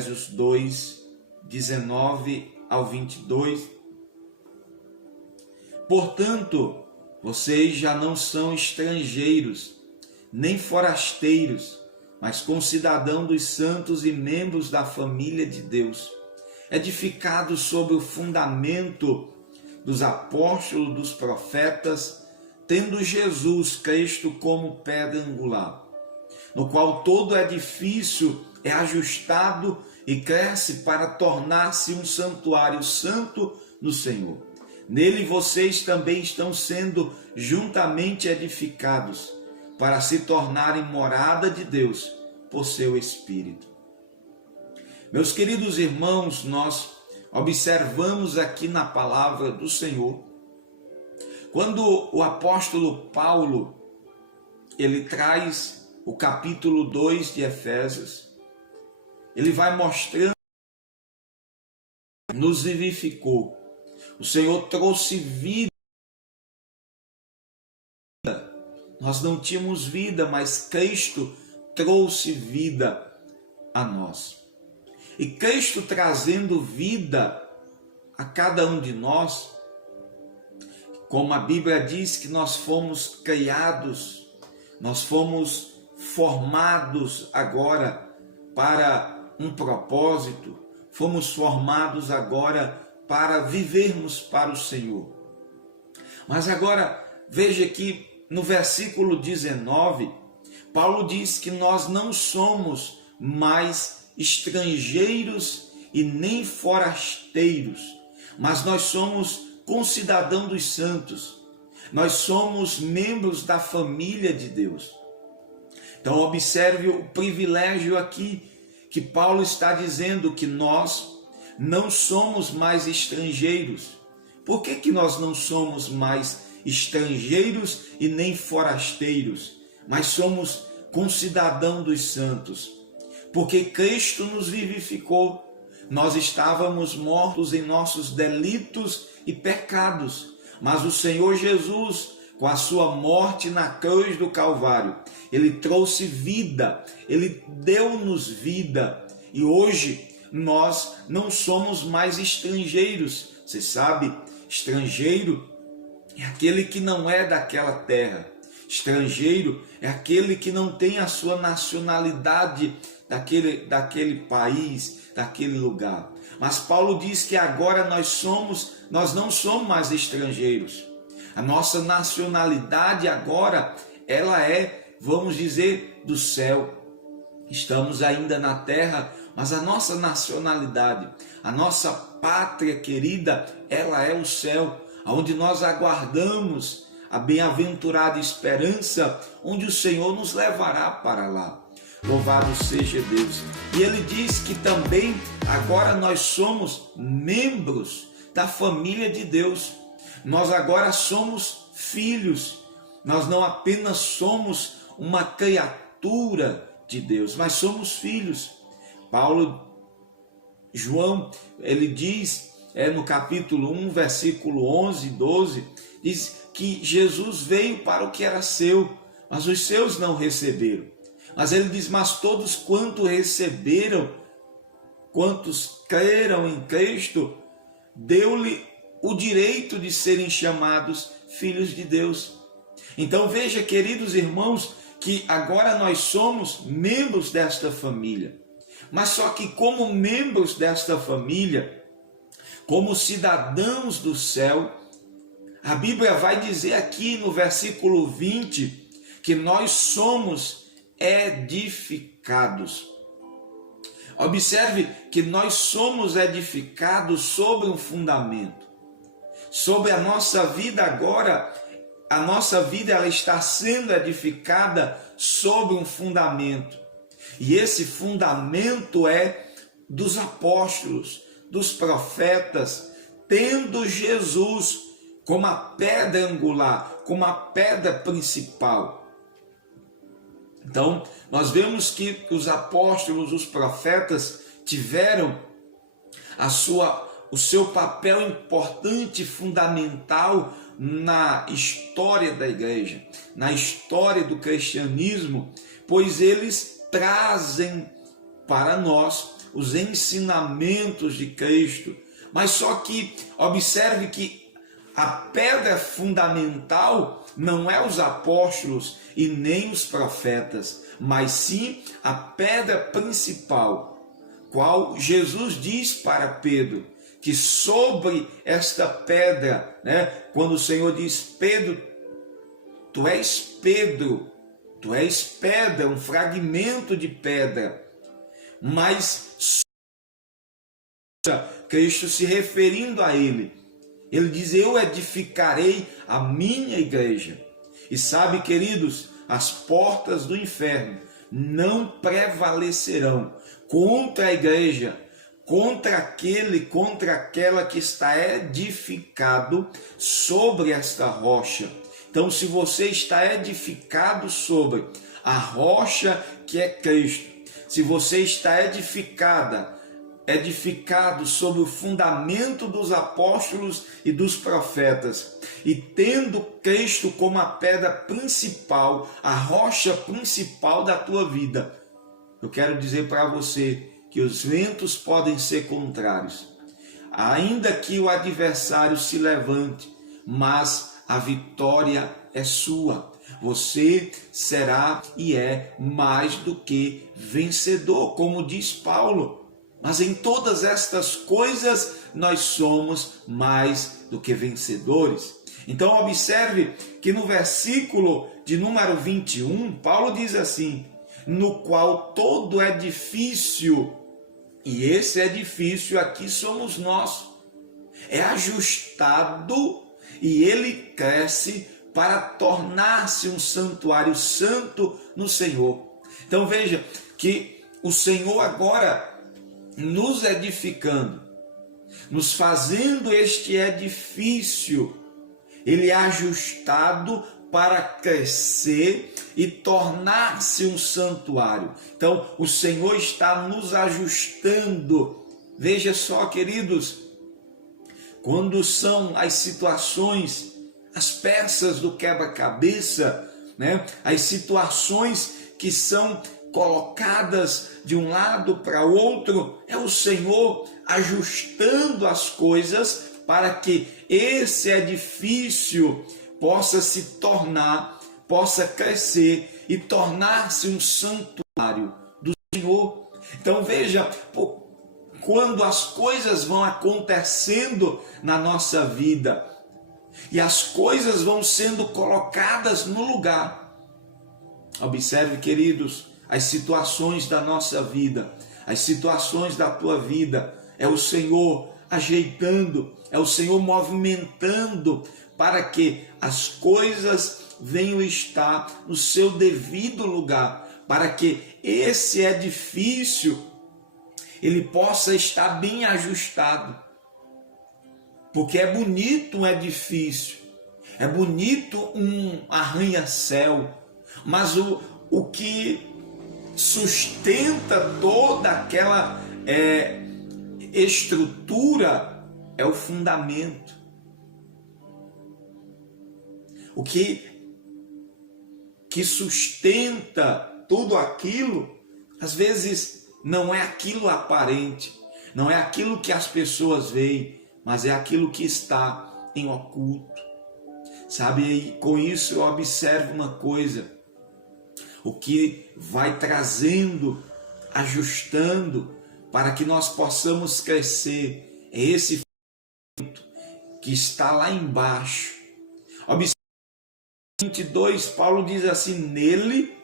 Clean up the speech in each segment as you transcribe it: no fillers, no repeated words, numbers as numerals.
Efésios 2, 19 ao 22. Portanto, vocês já não são estrangeiros, nem forasteiros, mas concidadãos dos santos e membros da família de Deus, edificados sobre o fundamento dos apóstolos, dos profetas, tendo Jesus Cristo como pedra angular, no qual todo edifício é ajustado e cresce para tornar-se um santuário santo no Senhor. Nele vocês também estão sendo juntamente edificados para se tornarem morada de Deus por seu Espírito. Meus queridos irmãos, nós observamos aqui na palavra do Senhor, quando o apóstolo Paulo, ele traz o capítulo 2 de Efésios, ele vai mostrando, nos vivificou. O Senhor trouxe vida. Nós não tínhamos vida, mas Cristo trouxe vida a nós. E Cristo trazendo vida a cada um de nós, como a Bíblia diz que nós fomos criados, nós fomos formados agora para um propósito, fomos formados agora para vivermos para o Senhor. Mas agora, veja que no versículo 19, Paulo diz que nós não somos mais estrangeiros e nem forasteiros, mas nós somos concidadãos dos santos, nós somos membros da família de Deus. Então observe o privilégio aqui, que Paulo está dizendo que nós não somos mais estrangeiros. Por que nós não somos mais estrangeiros e nem forasteiros, mas somos concidadãos dos santos? Porque Cristo nos vivificou. Nós estávamos mortos em nossos delitos e pecados, mas o Senhor Jesus, com a sua morte na cruz do Calvário, ele trouxe vida, ele deu-nos vida, e hoje nós não somos mais estrangeiros. Você sabe, estrangeiro é aquele que não é daquela terra. Estrangeiro é aquele que não tem a sua nacionalidade daquele país, daquele lugar. Mas Paulo diz que agora nós não somos mais estrangeiros. A nossa nacionalidade agora, ela é, vamos dizer, do céu. Estamos ainda na terra, mas a nossa nacionalidade, a nossa pátria querida, ela é o céu, onde nós aguardamos a bem-aventurada esperança, onde o Senhor nos levará para lá. Louvado seja Deus. E ele diz que também agora nós somos membros da família de Deus. Nós agora somos filhos. Nós não apenas somos uma criatura de Deus, mas somos filhos. João, ele diz, no capítulo 1, versículo 11 e 12, diz que Jesus veio para o que era seu, mas os seus não receberam. Mas ele diz, mas todos quanto receberam, quantos creram em Cristo, deu-lhe o direito de serem chamados filhos de Deus. Então veja, queridos irmãos, que agora nós somos membros desta família. Mas só que como membros desta família, como cidadãos do céu, a Bíblia vai dizer aqui no versículo 20, que nós somos edificados. Observe que nós somos edificados sobre um fundamento. Sobre a nossa vida agora, a nossa vida ela está sendo edificada sobre um fundamento. E esse fundamento é dos apóstolos, dos profetas, tendo Jesus como a pedra angular, como a pedra principal. Então, nós vemos que os apóstolos, os profetas, tiveram o seu papel importante, fundamental na história da igreja, na história do cristianismo, pois eles trazem para nós os ensinamentos de Cristo. Mas só que observe que a pedra fundamental não é os apóstolos e nem os profetas, mas sim a pedra principal, qual Jesus diz para Pedro, que sobre esta pedra, quando o Senhor diz: Pedro, tu és Pedro, tu és pedra, um fragmento de pedra, mas Cristo se referindo a ele, ele diz: eu edificarei a minha igreja. E sabe, queridos, as portas do inferno não prevalecerão contra a igreja, contra aquela que está edificado sobre esta rocha. Então, se você está edificado sobre a rocha que é Cristo, se você está edificado sobre o fundamento dos apóstolos e dos profetas, e tendo Cristo como a pedra principal, a rocha principal da tua vida, eu quero dizer para você que os ventos podem ser contrários, ainda que o adversário se levante, mas a vitória é sua. Você será e é mais do que vencedor, como diz Paulo. Mas em todas estas coisas nós somos mais do que vencedores. Então observe que no versículo de número 21, Paulo diz assim: no qual todo edifício, e esse edifício aqui somos nós, é ajustado e ele cresce para tornar-se um santuário santo no Senhor. Então veja que o Senhor agora nos edificando, nos fazendo este edifício, ele é ajustado para crescer e tornar-se um santuário. Então o Senhor está nos ajustando. Veja só, queridos, quando são as situações, as peças do quebra-cabeça, as situações que são colocadas de um lado para o outro, é o Senhor ajustando as coisas para que esse edifício possa se tornar, possa crescer e tornar-se um santuário do Senhor. Então veja, quando as coisas vão acontecendo na nossa vida e as coisas vão sendo colocadas no lugar, observe, queridos, as situações da nossa vida, as situações da tua vida, é o Senhor ajeitando, é o Senhor movimentando para que as coisas venham estar no seu devido lugar, para que esse edifício ele possa estar bem ajustado. Porque é bonito um edifício, é bonito um arranha-céu, mas o que sustenta toda aquela estrutura é o fundamento. O que sustenta tudo aquilo, às vezes não é aquilo aparente, não é aquilo que as pessoas veem, mas é aquilo que está em oculto. Sabe, e com isso eu observo uma coisa: o que vai trazendo, ajustando, para que nós possamos crescer, é esse fundamento que está lá embaixo. Observe 22, Paulo diz assim: nele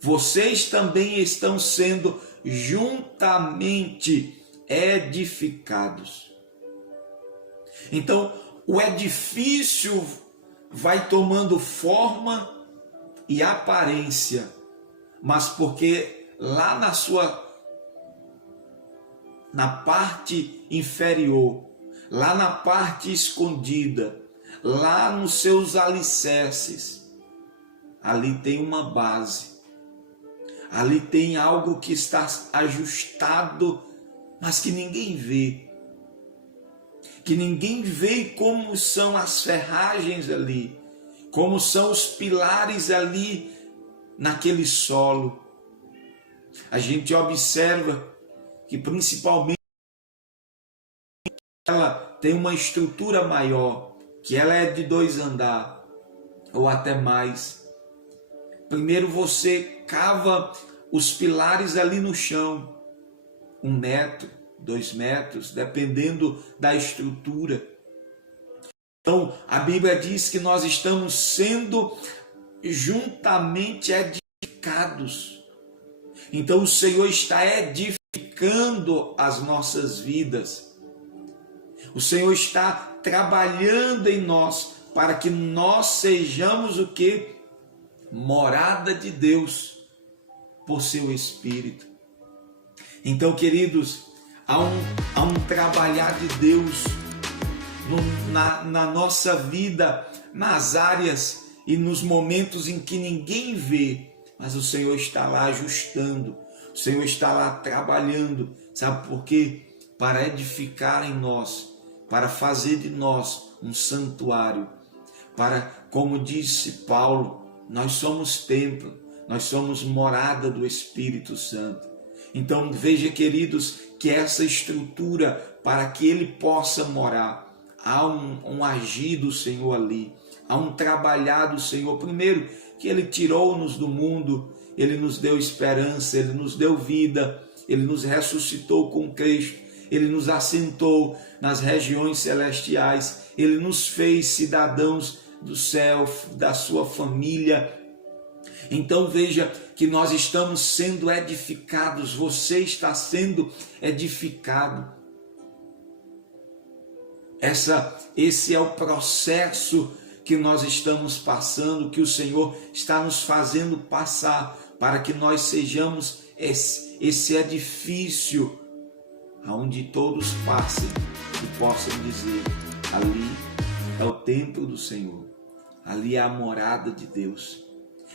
vocês também estão sendo juntamente edificados. Então o edifício vai tomando forma e aparência, mas porque lá na parte inferior, lá na parte escondida, lá nos seus alicerces, ali tem uma base, ali tem algo que está ajustado, mas que ninguém vê. Que ninguém vê como são as ferragens ali, como são os pilares ali naquele solo. A gente observa que principalmente ela tem uma estrutura maior, que ela é de 2 andares ou até mais. Primeiro você cava os pilares ali no chão, 1 metro, 2 metros, dependendo da estrutura. Então a Bíblia diz que nós estamos sendo juntamente edificados. Então o Senhor está edificando as nossas vidas. O Senhor está trabalhando em nós para que nós sejamos o que? Morada de Deus por seu Espírito. Então, queridos, há um trabalhar de Deus na nossa vida, nas áreas e nos momentos em que ninguém vê, mas o Senhor está lá ajustando, o Senhor está lá trabalhando. Sabe por quê? Para edificar em nós, para fazer de nós um santuário, para, como disse Paulo, nós somos templo, nós somos morada do Espírito Santo. Então veja, queridos, que essa estrutura, para que Ele possa morar, há um agir do Senhor ali, há um trabalhar do Senhor. Primeiro, que Ele tirou-nos do mundo, Ele nos deu esperança, Ele nos deu vida, Ele nos ressuscitou com Cristo, Ele nos assentou nas regiões celestiais, Ele nos fez cidadãos do céu, da sua família. Então veja que nós estamos sendo edificados, você está sendo edificado. Esse é o processo que nós estamos passando, que o Senhor está nos fazendo passar, para que nós sejamos esse edifício aonde todos passem e possam dizer: ali é o templo do Senhor, ali é a morada de Deus.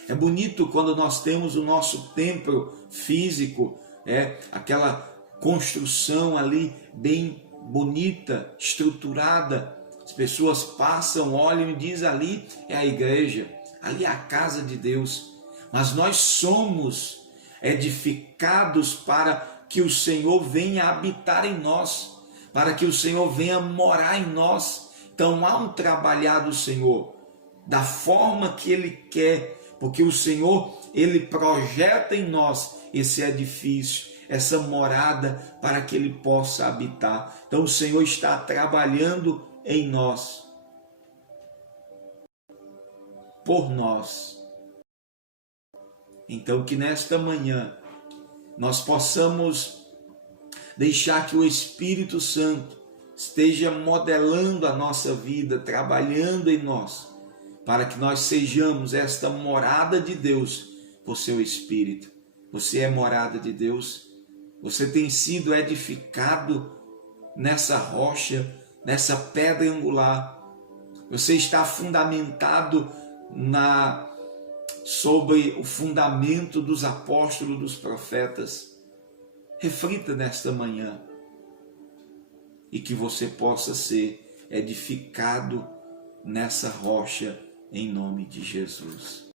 É bonito quando nós temos o nosso templo físico, aquela construção ali bem bonita, estruturada. As pessoas passam, olham e dizem: ali é a igreja, ali é a casa de Deus. Mas nós somos edificados para que o Senhor venha habitar em nós, para que o Senhor venha morar em nós. Então há um trabalhar do Senhor, da forma que Ele quer, porque o Senhor, Ele projeta em nós esse edifício, essa morada, para que Ele possa habitar. Então o Senhor está trabalhando em nós, por nós. Então que nesta manhã nós possamos deixar que o Espírito Santo esteja modelando a nossa vida, trabalhando em nós, para que nós sejamos esta morada de Deus por seu Espírito. Você é morada de Deus, você tem sido edificado nessa rocha, nessa pedra angular, você está fundamentado sobre o fundamento dos apóstolos, dos profetas. Reflita nesta manhã e que você possa ser edificado nessa rocha em nome de Jesus.